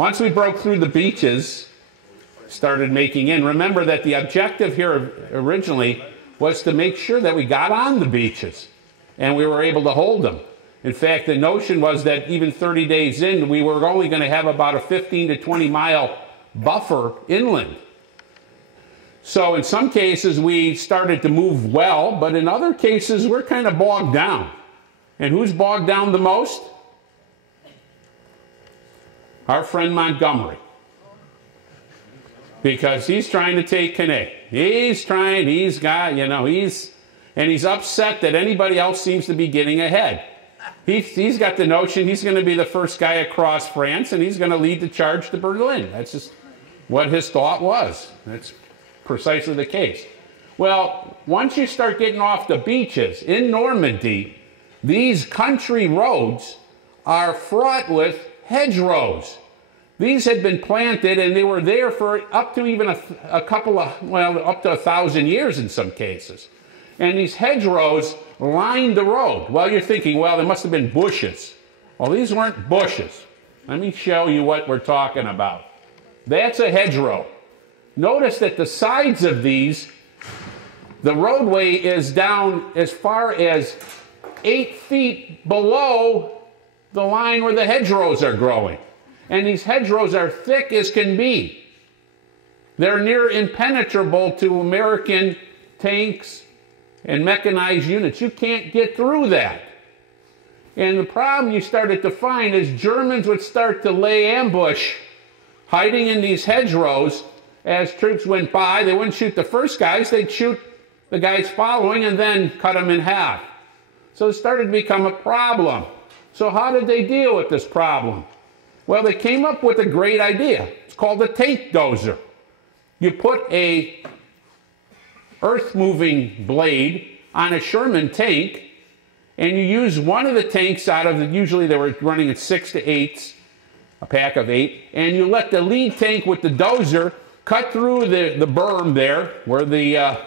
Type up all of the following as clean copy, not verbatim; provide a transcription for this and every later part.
Once we broke through the beaches, started making in, remember that the objective here originally was to make sure that we got on the beaches and we were able to hold them. In fact, the notion was that even 30 days in, we were only going to have about a 15 to 20 mile buffer inland. So in some cases we started to move well, but in other cases we're kind of bogged down. And who's bogged down the most? Our friend Montgomery. Because he's trying to take Cannae. He's upset that anybody else seems to be getting ahead. He's got the notion he's going to be the first guy across France and he's going to lead the charge to Berlin. That's just what his thought was. That's precisely the case. Well, once you start getting off the beaches in Normandy, these country roads are fraught with hedgerows. These had been planted and they were there for up to even a couple of, well, up to 1,000 years in some cases. And these hedgerows lined the road. Well, you're thinking, well, there must have been bushes. Well, these weren't bushes. Let me show you what we're talking about. That's a hedgerow. Notice that the sides of these, the roadway is down as far as 8 feet below the line where the hedgerows are growing. And these hedgerows are thick as can be. They're near impenetrable to American tanks and mechanized units. You can't get through that. And the problem you started to find is Germans would start to lay ambush hiding in these hedgerows. As troops went by, they wouldn't shoot the first guys, they'd shoot the guys following and then cut them in half. So it started to become a problem. So how did they deal with this problem? Well, they came up with a great idea. It's called the Tate Dozer. You put a earth-moving blade on a Sherman tank, and you use one of the tanks out of the, usually they were running at 6 to 8, a pack of 8, and you let the lead tank with the dozer cut through the berm there where the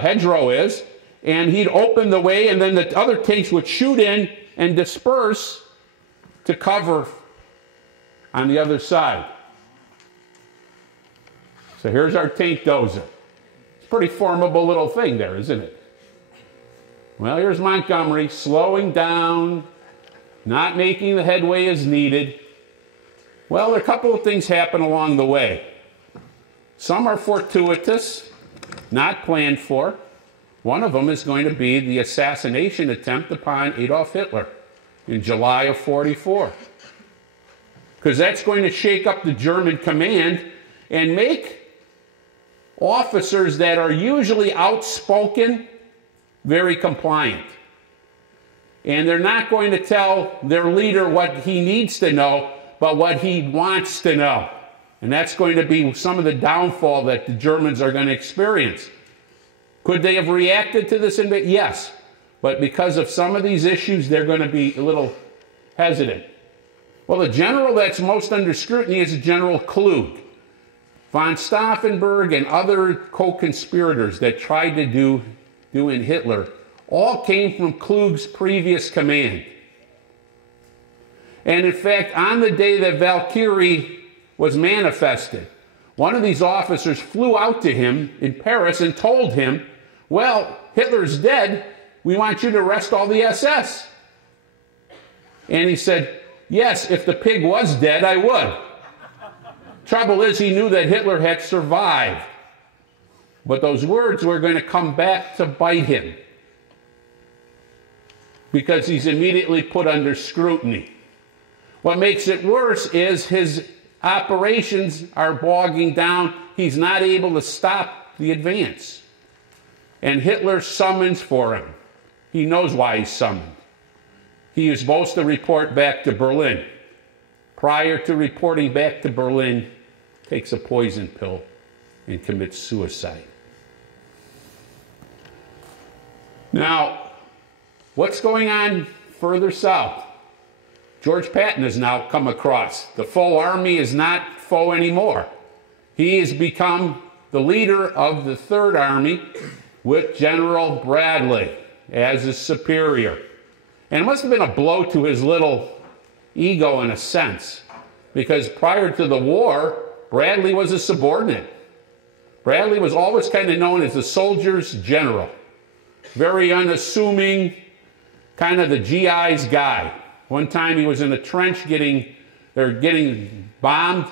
hedgerow is, and he'd open the way, and then the other tanks would shoot in and disperse to cover on the other side. So here's our Tate Dozer. It's a pretty formidable little thing there, isn't it? Well, here's Montgomery slowing down, not making the headway as needed. Well, a couple of things happen along the way. Some are fortuitous, not planned for. One of them is going to be the assassination attempt upon Adolf Hitler in July of '44. Because that's going to shake up the German command and make officers that are usually outspoken very compliant. And they're not going to tell their leader what he needs to know, but what he wants to know. And that's going to be some of the downfall that the Germans are going to experience. Could they have reacted to this invasion? Yes. But because of some of these issues, they're going to be a little hesitant. Well, the general that's most under scrutiny is General Klug. Von Stauffenberg and other co-conspirators that tried to do in Hitler all came from Klug's previous command. And in fact, on the day that Valkyrie was manifested, one of these officers flew out to him in Paris and told him, well, Hitler's dead, we want you to arrest all the SS. And he said, yes, if the pig was dead, I would. Trouble is, he knew that Hitler had survived. But those words were going to come back to bite him, because he's immediately put under scrutiny. What makes it worse is his operations are bogging down. He's not able to stop the advance. And Hitler summons for him. He knows why he's summoned. He is supposed to report back to Berlin. Prior to reporting back to Berlin, takes a poison pill and commits suicide. Now, what's going on further south? George Patton has now come across. The foe army is not foe anymore. He has become the leader of the Third Army with General Bradley as his superior. And it must have been a blow to his little ego in a sense, because prior to the war, Bradley was a subordinate. Bradley was always kind of known as the soldier's general. Very unassuming, kind of the GI's guy. One time he was in a trench getting bombed,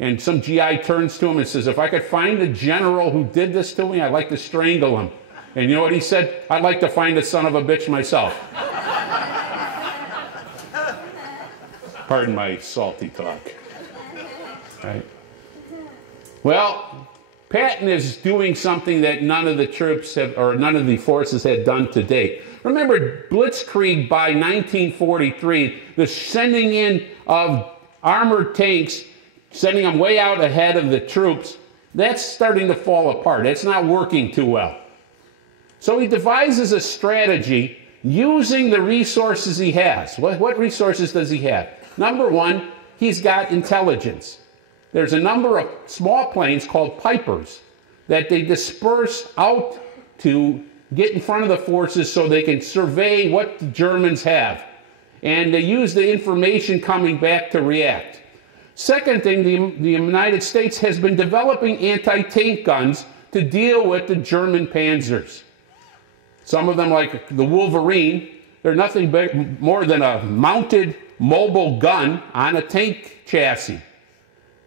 and some GI turns to him and says, if I could find the general who did this to me, I'd like to strangle him. And you know what he said? I'd like to find the son of a bitch myself. Pardon my salty talk. Right? Well, Patton is doing something that none of the troops have, or none of the forces had done to date. Remember, Blitzkrieg by 1943, the sending in of armored tanks, sending them way out ahead of the troops, that's starting to fall apart. It's not working too well. So he devises a strategy using the resources he has. What resources does he have? Number one, he's got intelligence. There's a number of small planes called Pipers that they disperse out to get in front of the forces so they can survey what the Germans have. And they use the information coming back to react. Second thing, the United States has been developing anti-tank guns to deal with the German panzers. Some of them, like the Wolverine, they're nothing more than a mounted mobile gun on a tank chassis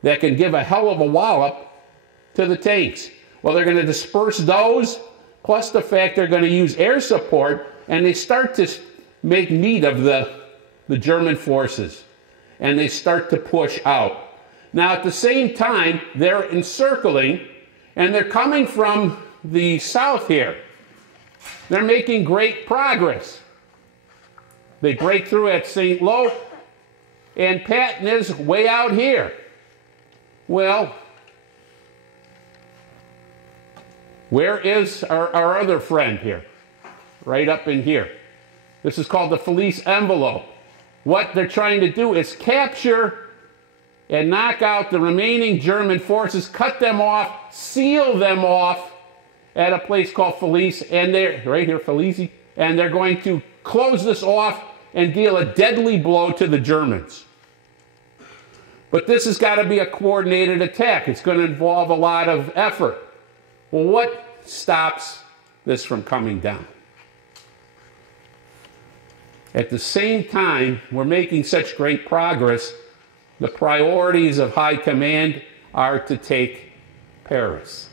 that can give a hell of a wallop to the tanks. Well, they're going to disperse those, plus the fact they're going to use air support, and they start to make meat of the German forces, and they start to push out. Now, at the same time, they're encircling, and they're coming from the south here. They're making great progress. They break through at St. Lo, and Patton is way out here. Well, where is our other friend here? Right up in here. This is called the Felice envelope. What they're trying to do is capture and knock out the remaining German forces, cut them off, seal them off at a place called Felice, and they're, right here, Felice, and they're going to close this off and deal a deadly blow to the Germans. But this has got to be a coordinated attack. It's going to involve a lot of effort. Well, what stops this from coming down? At the same time, we're making such great progress, the priorities of high command are to take Paris.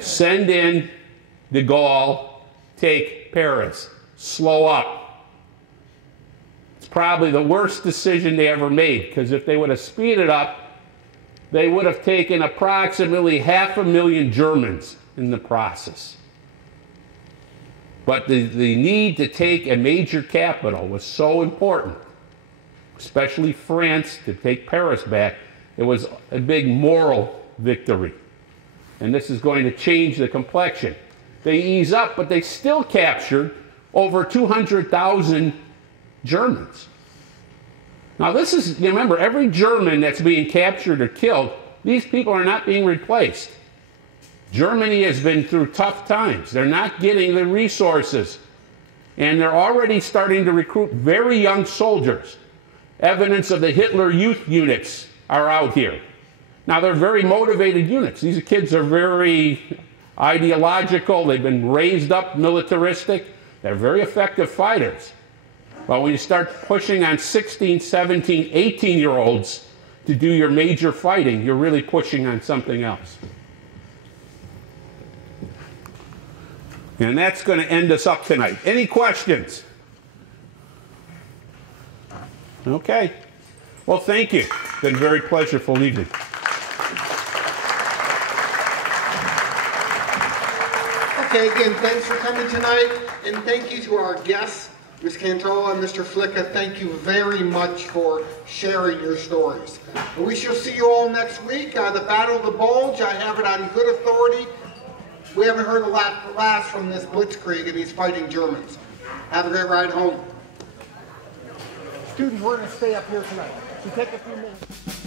Send in de Gaulle, take Paris. Slow up. It's probably the worst decision they ever made, because if they would have speeded up, they would have taken approximately 500,000 Germans in the process. But the need to take a major capital was so important, especially France, to take Paris back. It was a big moral victory. And this is going to change the complexion. They ease up, but they still captured over 200,000 Germans. Now this is, you remember, every German that's being captured or killed, these people are not being replaced. Germany has been through tough times. They're not getting the resources. And they're already starting to recruit very young soldiers. Evidence of the Hitler Youth units are out here. Now, they're very motivated units. These kids are very ideological. They've been raised up militaristic. They're very effective fighters. But when you start pushing on 16, 17, 18-year-olds to do your major fighting, you're really pushing on something else. And that's going to end us up tonight. Any questions? Okay. Well, thank you. It's been a very pleasurable evening. Okay, again, thanks for coming tonight, and thank you to our guests, Ms. Cantola and Mr. Flicka. Thank you very much for sharing your stories. And we shall see you all next week. The Battle of the Bulge, I have it on good authority. We haven't heard a lot last from this Blitzkrieg and these fighting Germans. Have a great ride home. Students, we're going to stay up here tonight. So take a few minutes.